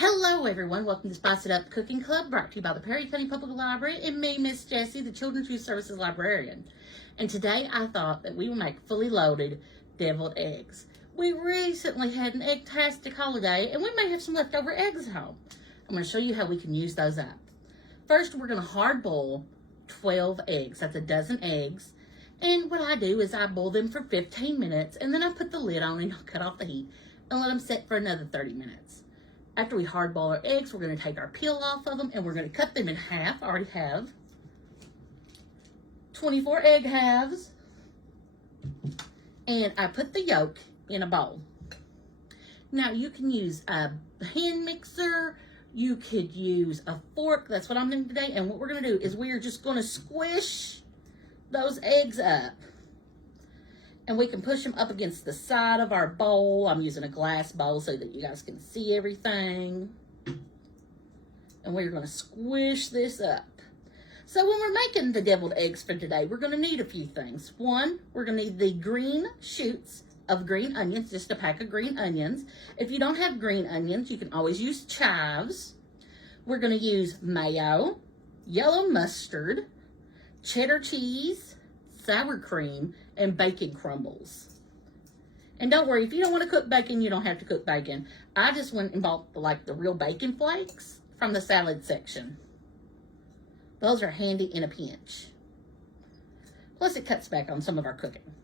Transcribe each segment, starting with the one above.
Hello everyone, welcome to Spice It Up Cooking Club, brought to you by the Perry County Public Library and me, Miss Jessie, the Children's Youth Services Librarian. And today I thought that we would make fully loaded deviled eggs. We recently had an egg-tastic holiday and we may have some leftover eggs at home. I'm going to show you how we can use those up. First, we're going to hard boil 12 eggs. That's a dozen eggs. And what I do is I boil them for 15 minutes and then I put the lid on and I'll cut off the heat and let them sit for another 30 minutes. After we hard boil our eggs, we're going to take our peel off of them and we're going to cut them in half. I already have 24 egg halves. And I put the yolk in a bowl. Now you can use a hand mixer. You could use a fork. That's what I'm doing today. And what we're going to do is we are just going to squish those eggs up. And we can push them up against the side of our bowl. I'm using a glass bowl so that you guys can see everything. And we're going to squish this up. So when we're making the deviled eggs for today, we're going to need a few things. One, we're going to need the green shoots of green onions, just a pack of green onions. If you don't have green onions, you can always use chives. We're going to use mayo, yellow mustard, cheddar cheese, sour cream, and bacon crumbles. And don't worry, if you don't want to cook bacon, you don't have to cook bacon. I just went and bought the real bacon flakes from the salad section. Those are handy in a pinch. Plus it cuts back on some of our cooking.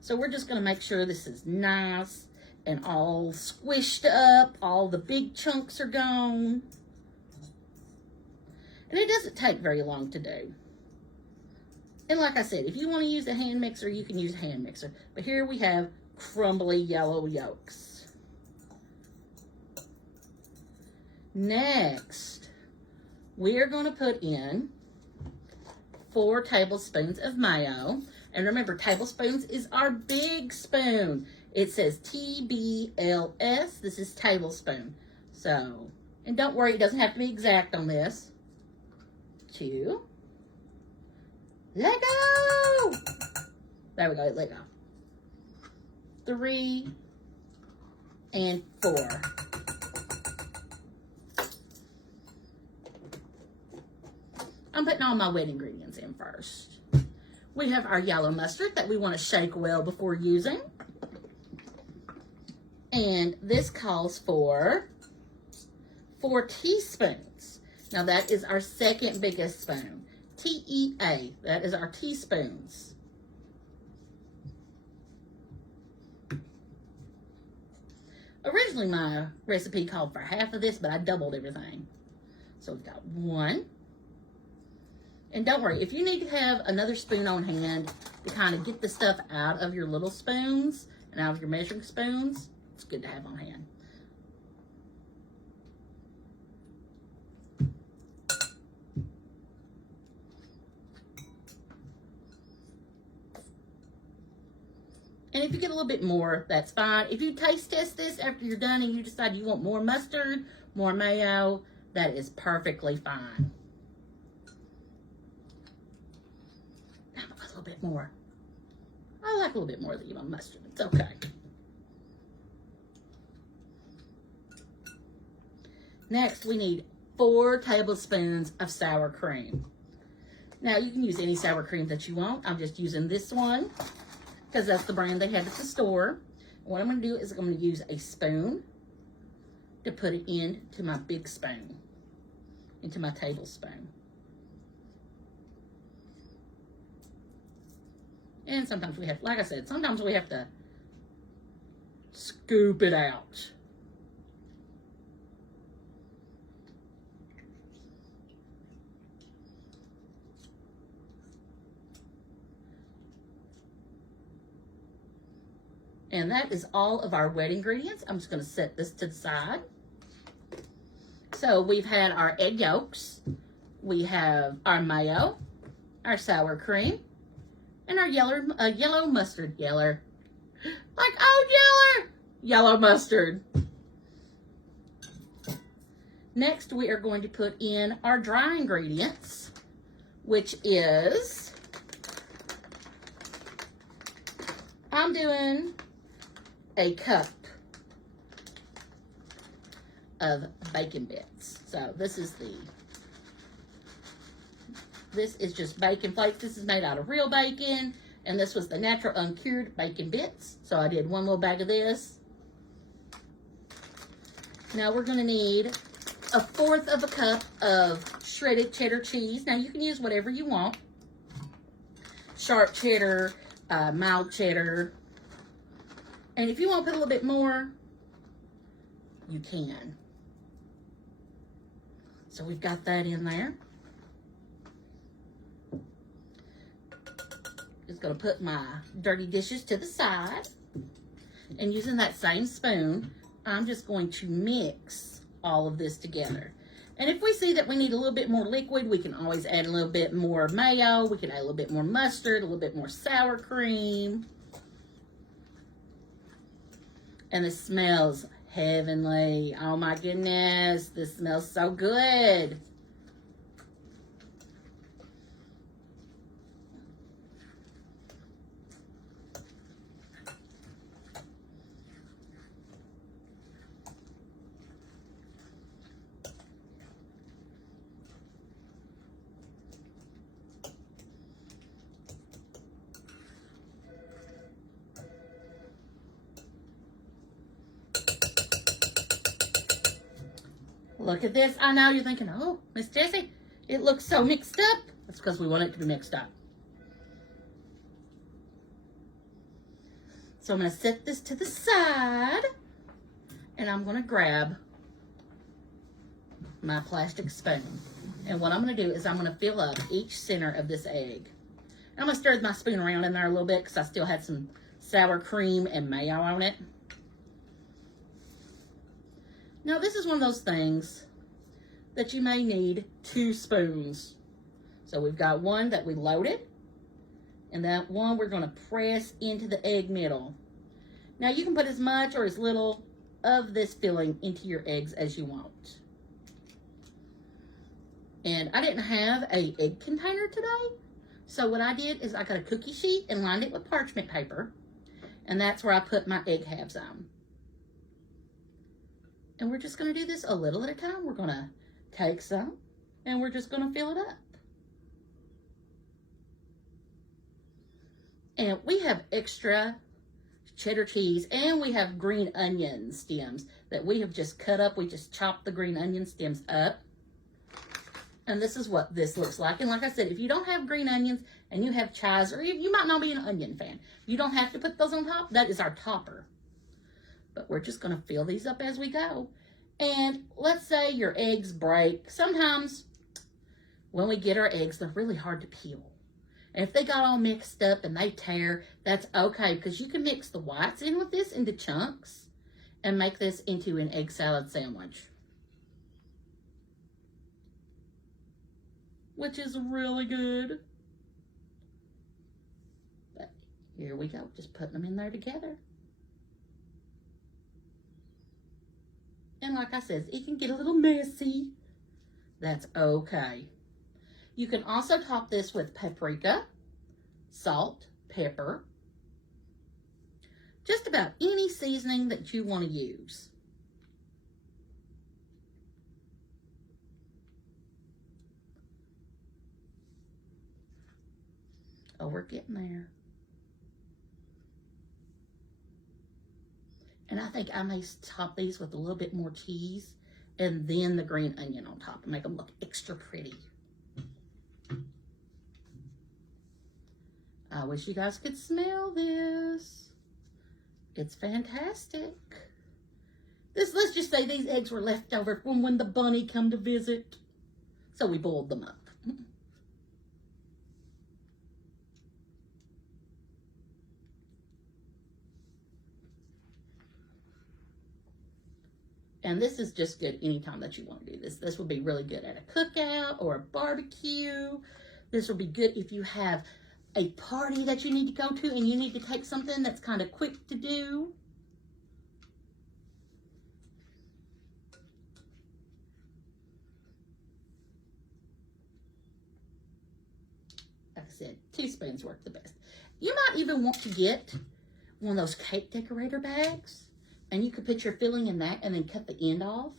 So we're just going to make sure this is nice and all squished up. All the big chunks are gone. And it doesn't take very long to do. And like I said, if you want to use a hand mixer, you can use a hand mixer. But here we have crumbly yellow yolks. Next, we are going to put in 4 tablespoons of mayo. And remember, tablespoons is our big spoon. It says TBLS. This is tablespoon. So, and don't worry, it doesn't have to be exact on this. 2. Let go! There we go, let go. 3 and 4. I'm putting all my wet ingredients in first. We have our yellow mustard that we want to shake well before using. And this calls for 4 teaspoons. Now that is our second biggest spoon. TEA, that is our teaspoons. Originally my recipe called for half of this, but I doubled everything. So we've got 1. And don't worry, if you need to have another spoon on hand to kind of get the stuff out of your little spoons and out of your measuring spoons, it's good to have on hand. And if you get a little bit more, that's fine. If you taste test this after you're done and you decide you want more mustard, more mayo, that is perfectly fine. Now a little bit more. I like a little bit more than my mustard. It's okay. Next, we need 4 tablespoons of sour cream. Now, you can use any sour cream that you want. I'm just using this one, because that's the brand they have at the store. What I'm going to do is I'm going to use a spoon to put it into my big spoon, into my tablespoon. And sometimes we have, like I said, sometimes we have to scoop it out. And that is all of our wet ingredients. I'm just going to set this to the side. So we've had our egg yolks. We have our mayo, our sour cream, and our yellow mustard. Yeller. Like, oh, yeller! Yellow mustard. Next, we are going to put in our dry ingredients, which is, I'm doing a cup of bacon bits. So this is just bacon flakes. This is made out of real bacon, and this was the natural uncured bacon bits. So I did one little bag of this. Now we're going to need 1/4 cup of shredded cheddar cheese. Now you can use whatever you want. Sharp cheddar, mild cheddar. And if you want to put a little bit more, you can. So we've got that in there. Just going to put my dirty dishes to the side. And using that same spoon, I'm just going to mix all of this together. And if we see that we need a little bit more liquid, we can always add a little bit more mayo. We can add a little bit more mustard, a little bit more sour cream. And this smells heavenly. Oh my goodness, this smells so good. Look at this. I know you're thinking, oh, Miss Jessie, it looks so mixed up. That's because we want it to be mixed up. So I'm going to set this to the side, and I'm going to grab my plastic spoon. And what I'm going to do is I'm going to fill up each center of this egg. And I'm going to stir my spoon around in there a little bit because I still had some sour cream and mayo on it. Now, this is one of those things that you may need 2 spoons. So we've got one that we loaded, and that one we're going to press into the egg middle. Now, you can put as much or as little of this filling into your eggs as you want. And I didn't have an egg container today, so what I did is I got a cookie sheet and lined it with parchment paper, and that's where I put my egg halves on. And we're just going to do this a little at a time. We're going to take some, and we're just going to fill it up. And we have extra cheddar cheese, and we have green onion stems that we have just cut up. We just chopped the green onion stems up. And this is what this looks like. And like I said, if you don't have green onions and you have chives, or you might not be an onion fan, you don't have to put those on top. That is our topper. But we're just going to fill these up as we go. And let's say your eggs break. Sometimes when we get our eggs, they're really hard to peel. And if they got all mixed up and they tear, that's okay, because you can mix the whites in with this into chunks and make this into an egg salad sandwich, which is really good. But here we go, just putting them in there together. And like I said, it can get a little messy. That's okay. You can also top this with paprika, salt, pepper, just about any seasoning that you want to use. Oh, we're getting there. And I think I may top these with a little bit more cheese and then the green onion on top and make them look extra pretty. I wish you guys could smell this. It's fantastic. Let's just say these eggs were left over from when the bunny come to visit. So we boiled them up. And this is just good anytime that you want to do this. This would be really good at a cookout or a barbecue. This would be good if you have a party that you need to go to and you need to take something that's kind of quick to do. Like I said, 2 spoons work the best. You might even want to get one of those cake decorator bags, and you could put your filling in that and then cut the end off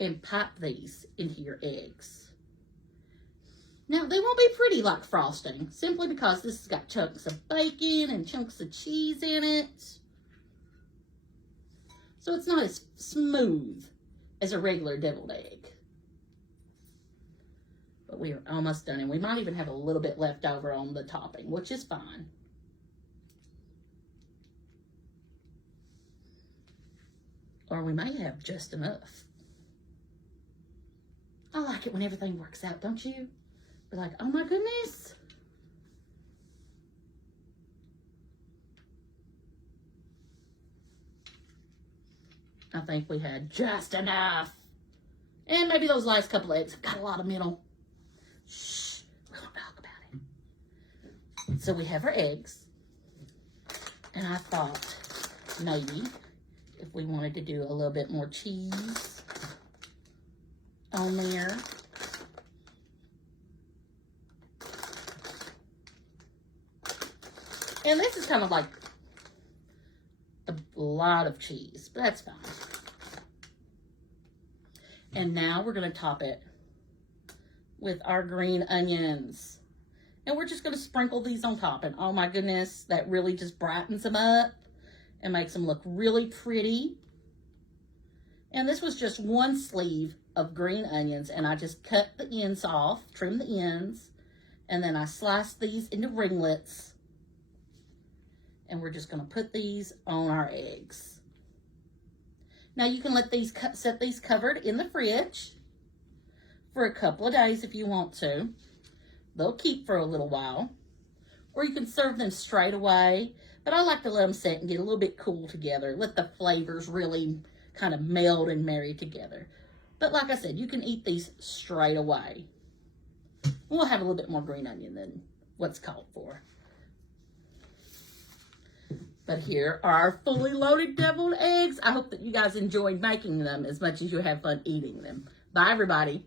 and pop these into your eggs. Now, they won't be pretty like frosting, simply because this has got chunks of bacon and chunks of cheese in it. So it's not as smooth as a regular deviled egg. But we are almost done, and we might even have a little bit left over on the topping, which is fine. Or we may have just enough. I like it when everything works out, don't you? We're like, oh my goodness. I think we had just enough. And maybe those last couple eggs have got a lot of middle. Shh, we won't talk about it. So we have our eggs. And I thought maybe if we wanted to do a little bit more cheese on there. And this is kind of like a lot of cheese, but that's fine. And now we're going to top it with our green onions. And we're just going to sprinkle these on top. And oh my goodness, that really just brightens them up and makes them look really pretty. And this was just one sleeve of green onions. And I just cut the ends off, trim the ends. And then I sliced these into ringlets. And we're just going to put these on our eggs. Now you can let these set these covered in the fridge for a couple of days if you want to. They'll keep for a little while. Or you can serve them straight away. But I like to let them sit and get a little bit cool together. Let the flavors really kind of meld and marry together. But like I said, you can eat these straight away. We'll have a little bit more green onion than what's called for. But here are our fully loaded deviled eggs. I hope that you guys enjoyed making them as much as you have fun eating them. Bye, everybody.